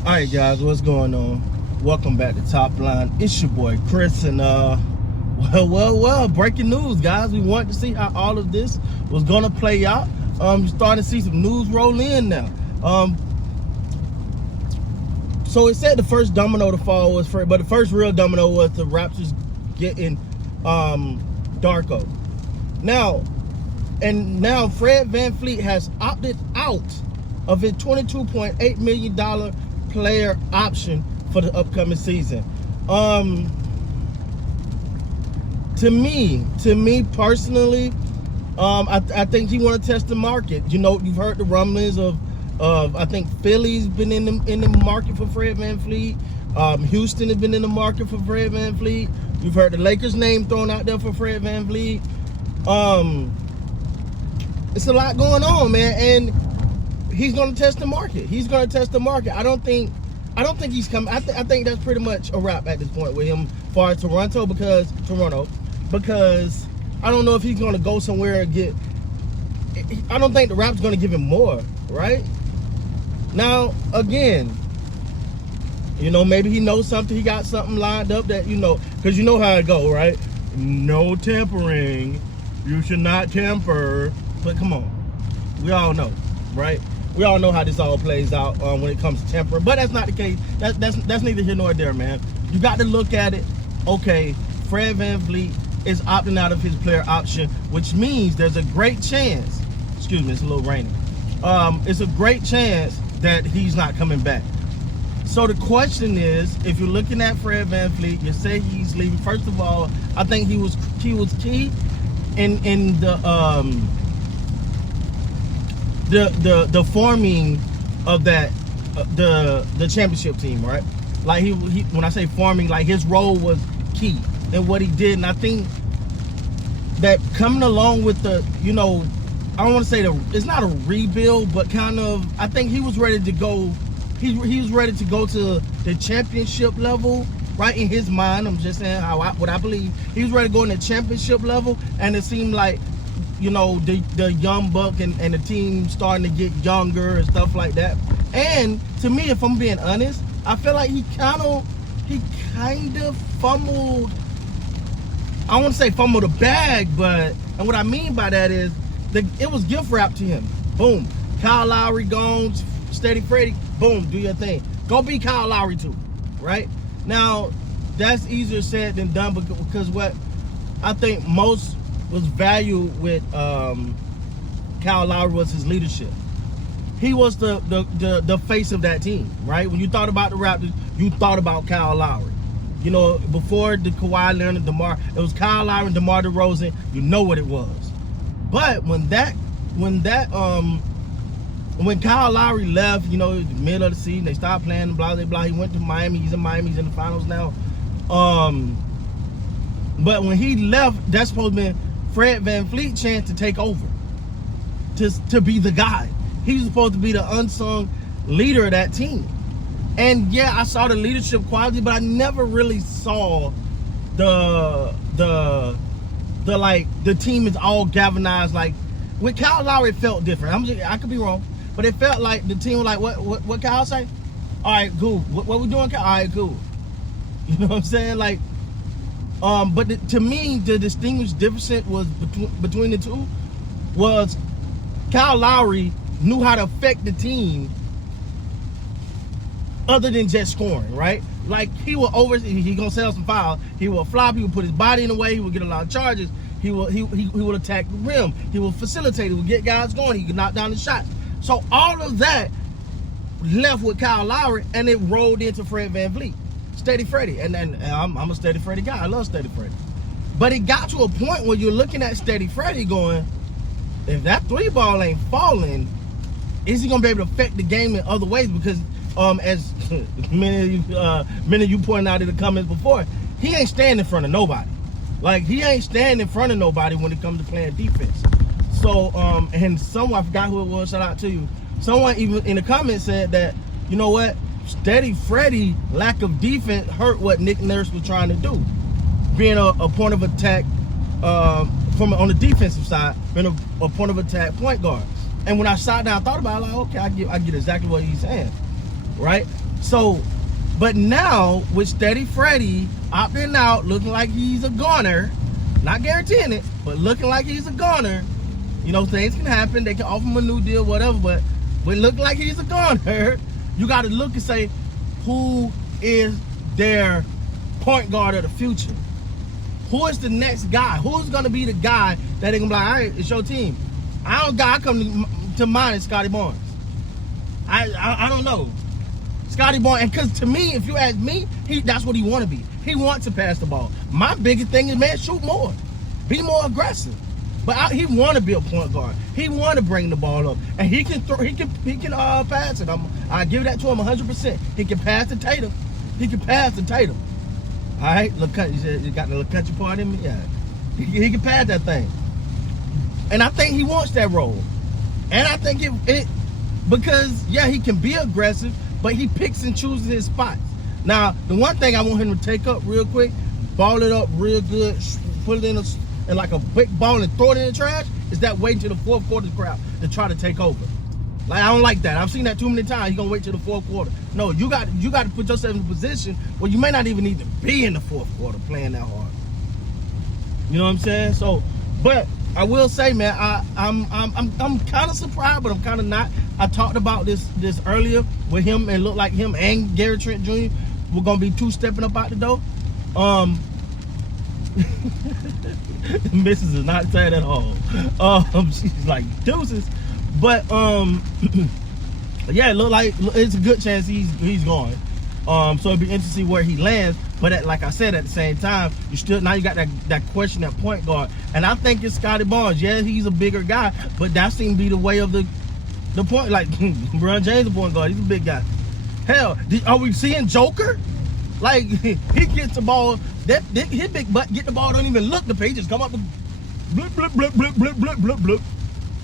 All right, guys, what's going on? Welcome back to Top Line. It's your boy Chris, and well, breaking news, guys. We wanted to see how all of this was gonna play out. You're starting to see some news roll in now. So it said the first domino to fall was Fred, but the first real domino was the Raptors getting Darko. Now Fred Vanvleet has opted out of his $22.8 million player option for the upcoming season. To me personally, I think he want to test the market. You know, you've heard the rumblings of I think Philly's been in the market for Fred VanVleet. Houston has been in the market for Fred VanVleet. You've heard the Lakers' name thrown out there for Fred VanVleet. It's a lot going on, man, and he's going to test the market. I don't think he's coming. I think that's pretty much a wrap at this point with him for Toronto because I don't know if he's going to go somewhere and get. I don't think the Raptors going to give him more, right? Now, again, you know, maybe he knows something. He got something lined up that, you know, because you know how it go, right? No tampering. You should not tamper. But come on, we all know, right? We all know how this all plays out when it comes to tampering. But that's not the case. That's neither here nor there, man. You got to look at it. Okay, Fred VanVleet is opting out of his player option, which means there's a great chance. Excuse me, it's a little rainy. It's a great chance that he's not coming back. So the question is, if you're looking at Fred VanVleet, you say he's leaving. First of all, I think he was key in the forming of that the championship team, right? Like he when I say forming, like his role was key in what he did, and I think that coming along with the, you know, I don't want to say it's not a rebuild, but kind of, I think he was ready to go. He was ready to go to the championship level, right? In his mind, I'm just saying what I believe. He was ready to go in the championship level, and it seemed like, you know, the young buck and the team starting to get younger and stuff like that. And to me, if I'm being honest, I feel like he kind of fumbled. I don't want to say fumbled the bag, but, and what I mean by that is it was gift wrap to him. Boom, Kyle Lowry gone, Steady Freddy. Boom, do your thing. Go be Kyle Lowry too, right? Now that's easier said than done because what I think most was valued with Kyle Lowry was his leadership. He was the face of that team, right? When you thought about the Raptors, you thought about Kyle Lowry. You know, before the Kawhi Leonard and DeMar, it was Kyle Lowry and DeMar DeRozan. You know what it was. But when Kyle Lowry left, you know, the middle of the season, they stopped playing, blah, blah, blah. He went to Miami. He's in Miami. He's in the finals now. But when he left, that's supposed to be Fred VanVleet's chance to take over, to be the guy. He was supposed to be the unsung leader of that team. And yeah, I saw the leadership quality, but I never really saw the team is all galvanized. Like with Kyle Lowry, it felt different. I could be wrong, but it felt like the team was like, what Kyle say? All right, cool. What we doing, Kyle? All right, cool. You know what I'm saying? Like, but to me, the distinguished difference was between the two was Kyle Lowry knew how to affect the team other than just scoring, right? Like he gonna sell some fouls. He will flop. He will put his body in the way. He will get a lot of charges. He will attack the rim. He will facilitate. He will get guys going. He can knock down the shots. So all of that left with Kyle Lowry, and it rolled into Fred VanVleet, Steady Freddy. And I'm a Steady Freddy guy. I love Steady Freddy. But it got to a point where you're looking at Steady Freddy going, if that three ball ain't falling, is he gonna be able to affect the game in other ways? Because as many of you pointed out in the comments before, he ain't standing in front of nobody. Like he ain't standing in front of nobody when it comes to playing defense. So and someone, I forgot who it was, shout out to you. Someone even in the comments said that, you know what, Steady Freddy lack of defense hurt what Nick Nurse was trying to do, being a point of attack from on the defensive side, being a point of attack point guard. And when I sat down, I thought about it, like, okay, I get exactly what he's saying, right? So, but now with Steady Freddie opting out, looking like he's a goner, not guaranteeing it, but looking like he's a goner, you know, things can happen. They can offer him a new deal, whatever, but when looking like he's a goner, you got to look and say, who is their point guard of the future? Who is the next guy? Who's going to be the guy that they going to be like, all right, it's your team? I come to mind is Scottie Barnes. I don't know. Scottie Barnes, and because to me, if you ask me, that's what he want to be. He wants to pass the ball. My biggest thing is, man, shoot more. Be more aggressive. But he want to be a point guard. He want to bring the ball up, and he can throw. He can pass it. I give that to him 100%. He can pass to Tatum. He can pass to Tatum. All right, look, you got the little country part in me. Yeah, he can pass that thing, and I think he wants that role. And I think it because yeah, he can be aggressive, but he picks and chooses his spots. Now, the one thing I want him to take up real quick, ball it up real good, put it in like a big ball and throw it in the trash, is that waiting till the fourth quarter crowd to try to take over. Like, I don't like that. I've seen that too many times. You're gonna wait till the fourth quarter. No, you got to put yourself in a position where you may not even need to be in the fourth quarter playing that hard. You know what I'm saying? So, but I will say, man, I'm kind of surprised, but I'm kind of not. I talked about this earlier with him, and it looked like him and Gary Trent Jr. were gonna be two-stepping up out the door. Mrs. is not sad at all. She's like deuces, but yeah, it looked like it's a good chance he's going. So it'd be interesting to see where he lands. But like I said, at the same time, you got that question at point guard, and I think it's Scottie Barnes. Yeah, he's a bigger guy, but that seems to be the way of the point. Like LeBron James, the point guard, he's a big guy. Hell, are we seeing Joker? Like he gets the ball, his big butt get the ball, don't even look the page, just come up and blip blip blip blip blip blip blip blip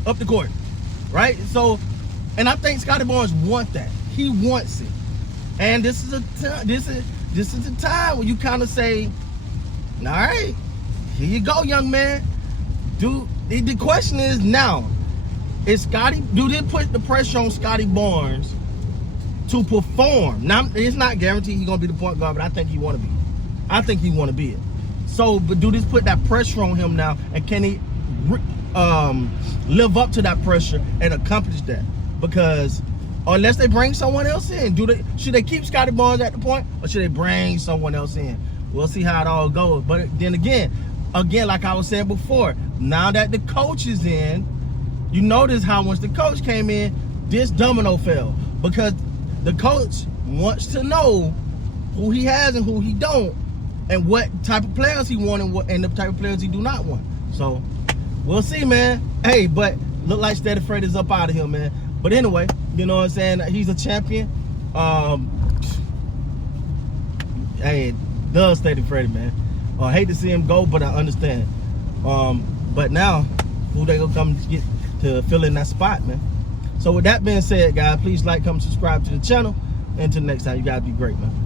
up the court, right? So, and I think Scottie Barnes wants that. He wants it, and this is a time where you kind of say, all right, here you go, young man. The question is now, do they put the pressure on Scottie Barnes to perform? Now, it's not guaranteed he's gonna be the point guard, but I think he want to be. I think he want to be it. So, but do this put that pressure on him now, and can he live up to that pressure and accomplish that? Because unless they bring someone else in, should they keep Scottie Barnes at the point, or should they bring someone else in? We'll see how it all goes. But then again, like I was saying before, now that the coach is in, you notice how once the coach came in, this domino fell, because the coach wants to know who he has and who he don't, and what type of players he want and the type of players he do not want. So we'll see, man. Hey, but look like Steady Freddie's up out of here, man. But anyway, you know what I'm saying? He's a champion. Hey, does Steady Freddie, man. I hate to see him go, but I understand. But now, who they gonna come get to fill in that spot, man? So with that being said, guys, please like, comment, subscribe to the channel. Until next time, you guys be great, man.